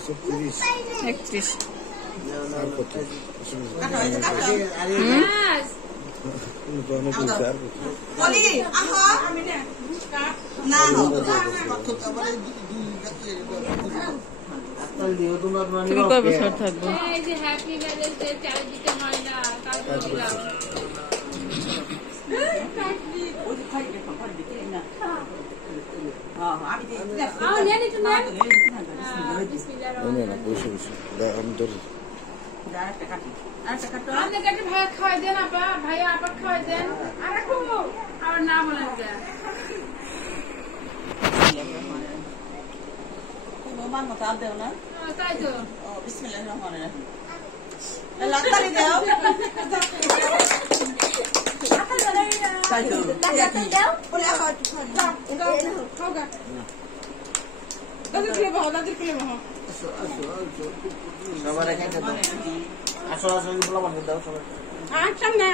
31 তুমি কয় বছর থাকবে? ভাইয়া খাওয়াই দেন, ভাইয়া আবার খাওয়াই দেন, আর না বলেন তাই তো বিসমিল্লাহির রহমানির রহিম লাতারি দাও তাই তো দাও বলে খাওগা দাদা খেলে বাহ সবার এখানে দাও আসো বলা বন্ধ দাও সবাই আচ্ছা না